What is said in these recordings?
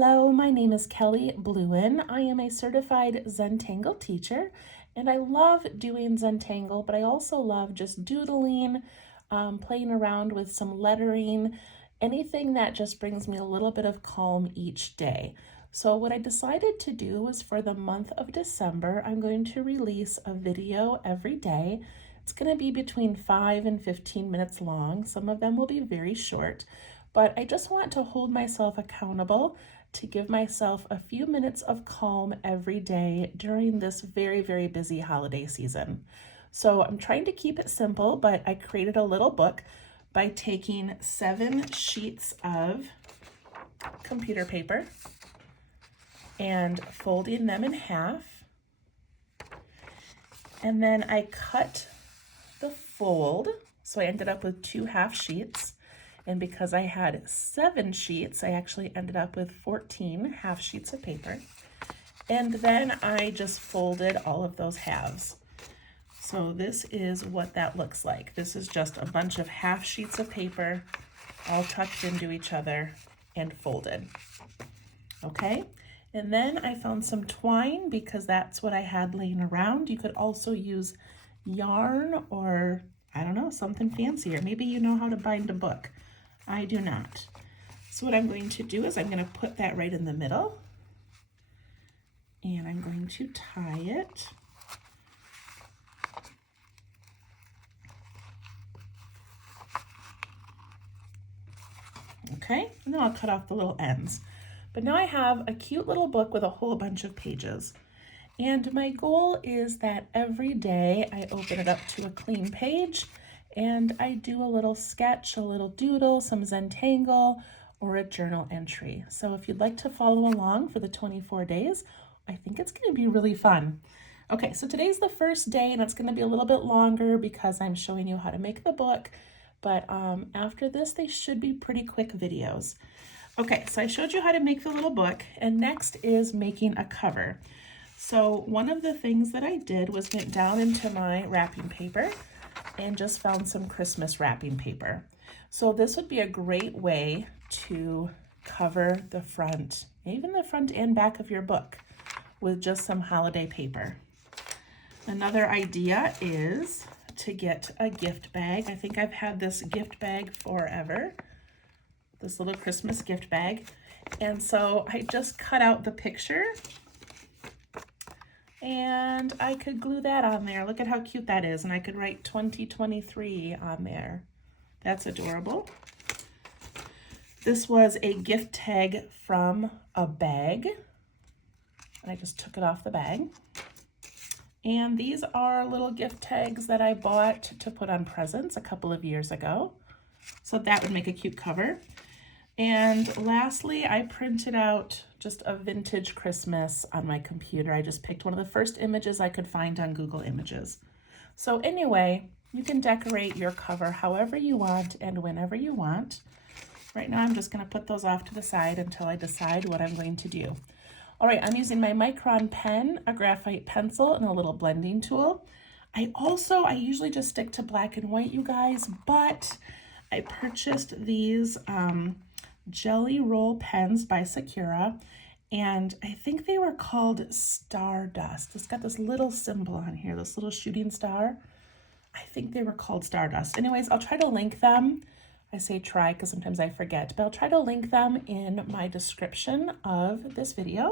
Hello, my name is Kelly Bluen. I am a certified Zentangle teacher, and I love doing Zentangle, but I also love just doodling, playing around with some lettering, anything that just brings me a little bit of calm each day. So what I decided to do was for the month of December, I'm going to release a video every day. It's going to be between 5 and 15 minutes long. Some of them will be very short, but I just want to hold myself accountable to give myself a few minutes of calm every day during this very, very busy holiday season. So I'm trying to keep it simple, but I created a little book by taking 7 sheets of computer paper and folding them in half. And then I cut the fold, so I ended up with 2 half sheets. And because I had 7 sheets, I actually ended up with 14 half sheets of paper. And then I just folded all of those halves. So this is what that looks like. This is just a bunch of half sheets of paper all tucked into each other and folded. Okay, and then I found some twine because that's what I had laying around. You could also use yarn or, I don't know, something fancier. Maybe you know how to bind a book. I do not. So what I'm going to do is I'm going to put that right in the middle, and I'm going to tie it. Okay, and then I'll cut off the little ends. But now I have a cute little book with a whole bunch of pages. And my goal is that every day I open it up to a clean page and I do a little sketch, a little doodle, some Zentangle, or a journal entry. So if you'd like to follow along for the 24 days, I think it's going to be really fun. Okay, so today's the first day and it's going to be a little bit longer because I'm showing you how to make the book. But after this, they should be pretty quick videos. Okay, so I showed you how to make the little book, and next is making a cover. So one of the things that I did was went down into my wrapping paper and just found some Christmas wrapping paper. So this would be a great way to cover the front, even the front and back of your book, with just some holiday paper. Another idea is to get a gift bag. I think I've had this gift bag forever, this little Christmas gift bag. And so I just cut out the picture and I could glue that on there. Look at how cute that is. And I could write 2023 on there. That's adorable. This was a gift tag from a bag. I just took it off the bag. And these are little gift tags that I bought to put on presents a couple of years ago. So that would make a cute cover. And lastly, I printed out just a vintage Christmas on my computer. I just picked one of the first images I could find on Google Images. So anyway, you can decorate your cover however you want and whenever you want. Right now, I'm just going to put those off to the side until I decide what I'm going to do. All right, I'm using my Micron pen, a graphite pencil, and a little blending tool. I usually just stick to black and white, you guys, but I purchased these Jelly Roll pens by Sakura, and I think they were called Stardust. It's got this little symbol on here, this little shooting star. I think they were called Stardust. Anyways, I'll try to link them. I say try because sometimes I forget, but I'll try to link them in my description of this video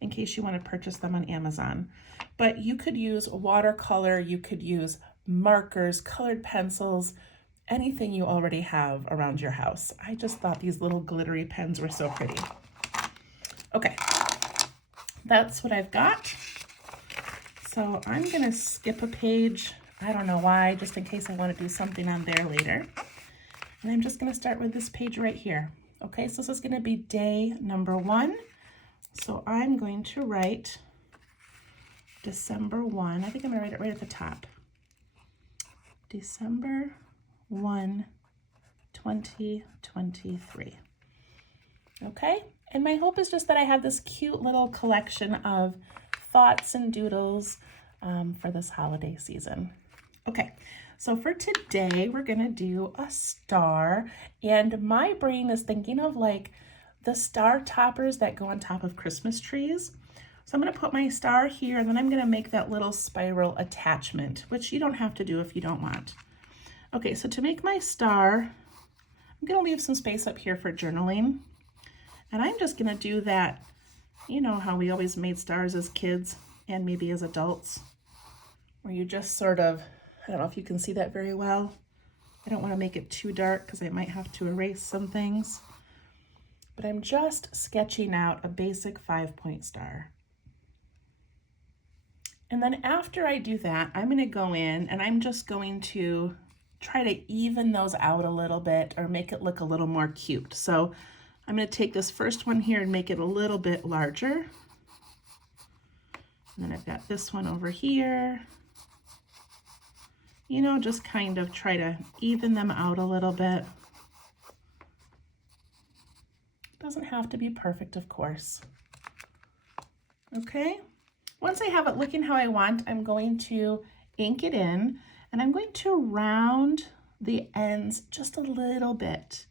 in case you want to purchase them on Amazon. But you could use watercolor, you could use markers, colored pencils, anything you already have around your house. I just thought these little glittery pens were so pretty. Okay, that's what I've got. So I'm gonna skip a page. I don't know why, just in case I want to do something on there later. And I'm just gonna start with this page right here. Okay, so this is gonna be day number 1. So I'm going to write December 1. I think I'm gonna write it right at the top. December 1, 2023. Okay, and my hope is just that I have this cute little collection of thoughts and doodles for this holiday season. Okay, so for today, we're gonna do a star, and my brain is thinking of like the star toppers that go on top of Christmas trees. So I'm going to put my star here, and then I'm going to make that little spiral attachment, which you don't have to do if you don't want. Okay, so to make my star, I'm going to leave some space up here for journaling. And I'm just going to do that, you know how we always made stars as kids and maybe as adults, where you just sort of, I don't know if you can see that very well. I don't want to make it too dark because I might have to erase some things. But I'm just sketching out a basic 5-point star. And then after I do that, I'm going to go in and I'm just going to try to even those out a little bit or make it look a little more cute. So I'm going to take this first one here and make it a little bit larger. And then I've got this one over here. You know, just kind of try to even them out a little bit. Doesn't have to be perfect, of course. Okay, once I have it looking how I want, I'm going to ink it in, and I'm going to round the ends just a little bit.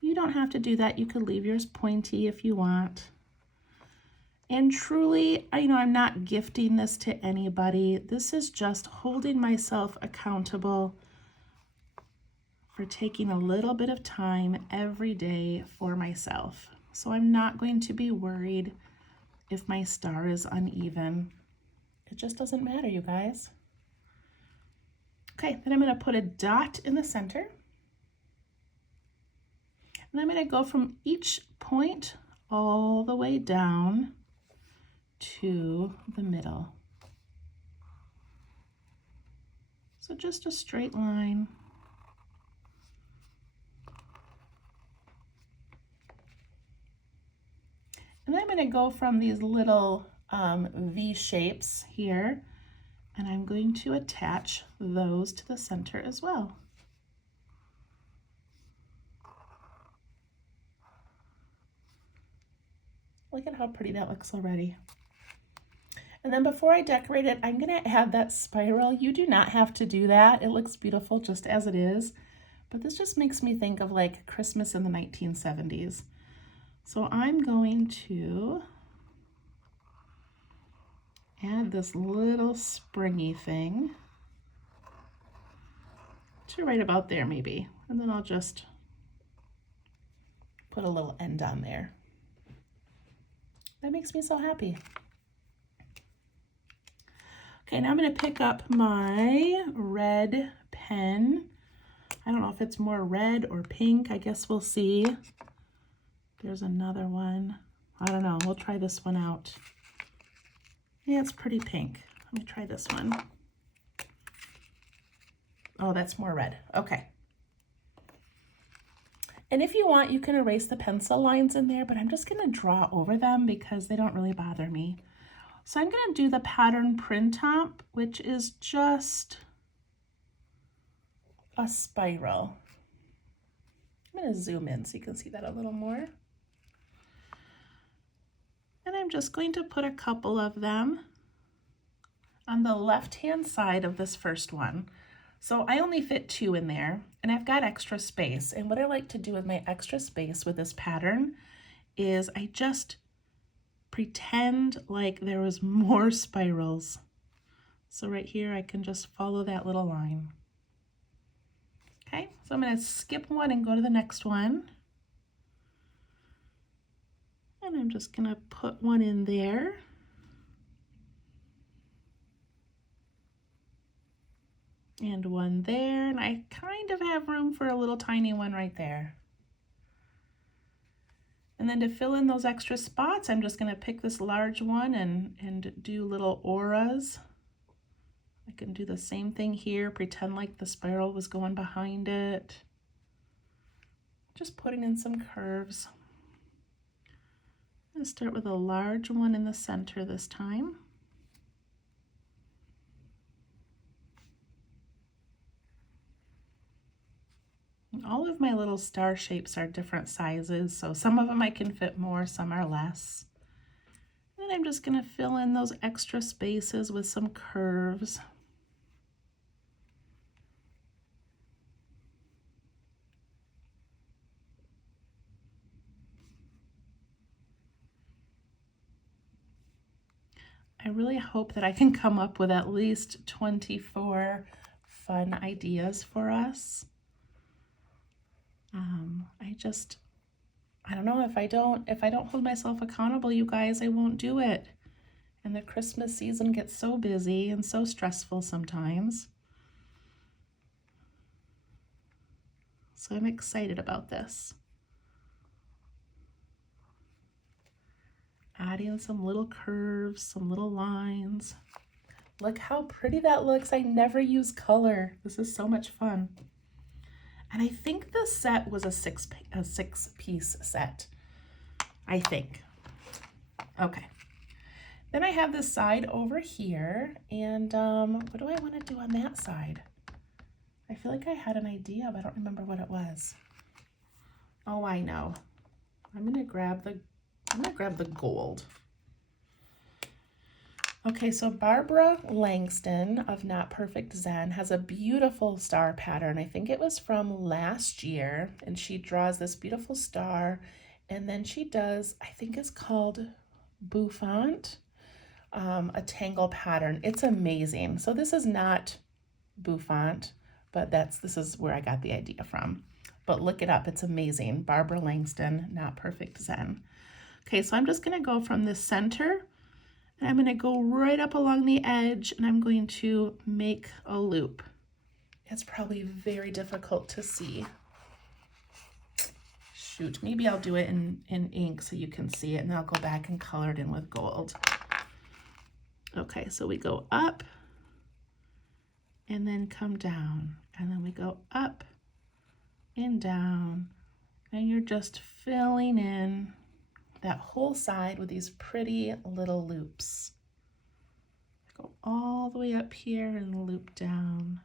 You don't have to do that. You could leave yours pointy if you want. And truly, I'm not gifting this to anybody. This is just holding myself accountable for taking a little bit of time every day for myself. So I'm not going to be worried if my star is uneven. It just doesn't matter, you guys. Okay, then I'm going to put a dot in the center. And I'm going to go from each point all the way down to the middle. So just a straight line. And I'm going to go from these little V shapes here, and I'm going to attach those to the center as well. Look at how pretty that looks already. And then before I decorate it, I'm going to add that spiral. You do not have to do that. It looks beautiful just as it is. But this just makes me think of like Christmas in the 1970s. So I'm going to add this little springy thing to right about there maybe. And then I'll just put a little end on there. That makes me so happy. Okay, now I'm going to pick up my red pen. I don't know if it's more red or pink. I guess we'll see. There's another one. I don't know. We'll try this one out. Yeah, it's pretty pink. Let me try this one. Oh, that's more red. Okay. And if you want, you can erase the pencil lines in there, but I'm just going to draw over them because they don't really bother me. So I'm going to do the pattern print top, which is just a spiral. I'm going to zoom in so you can see that a little more. And I'm just going to put a couple of them on the left-hand side of this first one. So I only fit 2 in there, and I've got extra space. And what I like to do with my extra space with this pattern is I just pretend like there was more spirals. So right here, I can just follow that little line. Okay, so I'm going to skip one and go to the next one. And I'm just going to put one in there. And one there, and I kind of have room for a little tiny one right there. And then to fill in those extra spots, I'm just going to pick this large one and do little auras. I can do the same thing here, pretend like the spiral was going behind it. Just putting in some curves. I'm going to start with a large one in the center this time. All of my little star shapes are different sizes, so some of them I can fit more, some are less. And I'm just going to fill in those extra spaces with some curves. I really hope that I can come up with at least 24 fun ideas for us. I don't know, if I don't hold myself accountable, you guys, I won't do it. And the Christmas season gets so busy and so stressful sometimes. So I'm excited about this. Adding some little curves, some little lines. Look how pretty that looks. I never use color. This is so much fun. And I think the set was a six-piece set, I think. Okay. Then I have this side over here, and what do I want to do on that side? I feel like I had an idea, but I don't remember what it was. Oh, I know. I'm gonna grab the gold. Okay, so Barbara Langston of Not Perfect Zen has a beautiful star pattern. I think it was from last year, and she draws this beautiful star, and then she does, I think it's called bouffant, a tangle pattern. It's amazing. So this is not bouffant, but this is where I got the idea from. But look it up, it's amazing. Barbara Langston, Not Perfect Zen. Okay, so I'm just gonna go from the center, and I'm gonna go right up along the edge, and I'm going to make a loop. It's probably very difficult to see. Shoot, maybe I'll do it in ink so you can see it, and then I'll go back and color it in with gold. Okay, so we go up, and then come down, and then we go up and down, and you're just filling in that whole side with these pretty little loops. Go all the way up here and loop down.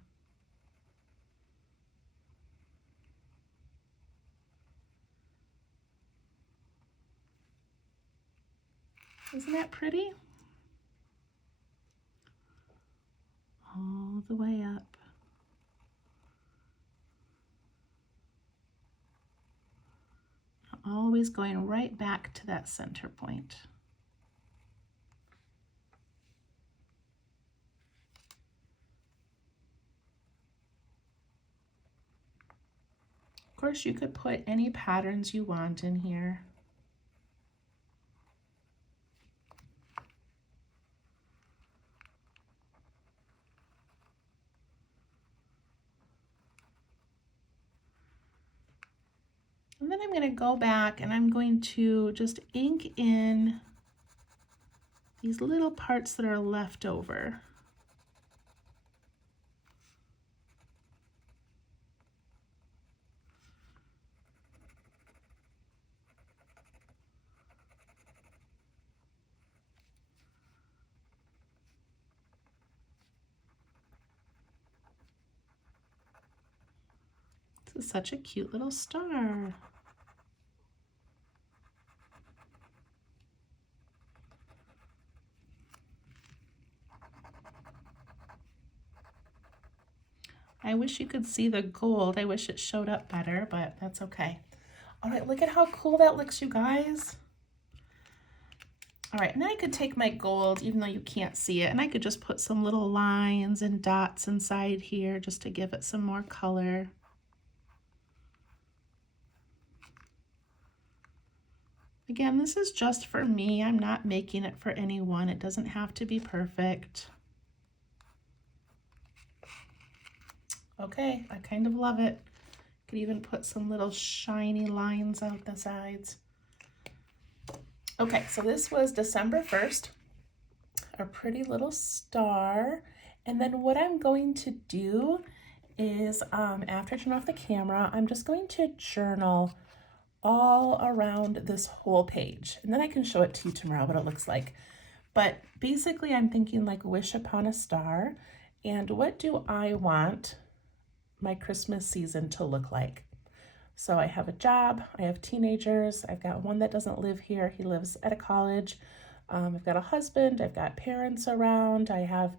Isn't that pretty? All the way up. Always going right back to that center point. Of course, you could put any patterns you want in here. And then I'm going to go back and I'm going to just ink in these little parts that are left over. This is such a cute little star. I wish you could see the gold. I wish it showed up better, but that's okay. All right, look at how cool that looks, you guys. All right, and then I could take my gold, even though you can't see it, and I could just put some little lines and dots inside here just to give it some more color. Again, this is just for me. I'm not making it for anyone. It doesn't have to be perfect. Okay, I kind of love it. Could even put some little shiny lines out the sides. Okay, so this was December 1st, a pretty little star. And then what I'm going to do is, after I turn off the camera, I'm just going to journal all around this whole page. And then I can show it to you tomorrow what it looks like. But basically I'm thinking like wish upon a star. And what do I want my Christmas season to look like? So I have a job, I have teenagers, I've got one that doesn't live here, he lives at a college. I've got a husband, I've got parents around, I have,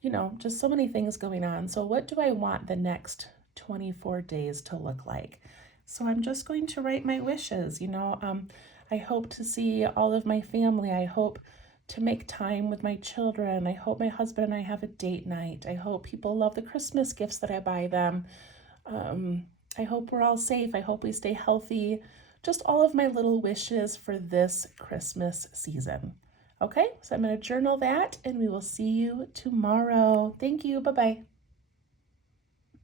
you know, just so many things going on. So what do I want the next 24 days to look like? So I'm just going to write my wishes, you know. I hope to see all of my family. I hope to make time with my children. I hope my husband and I have a date night. I hope people love the Christmas gifts that I buy them. I hope we're all safe. I hope we stay healthy. Just all of my little wishes for this Christmas season. Okay, so I'm going to journal that and we will see you tomorrow. Thank you. Bye-bye.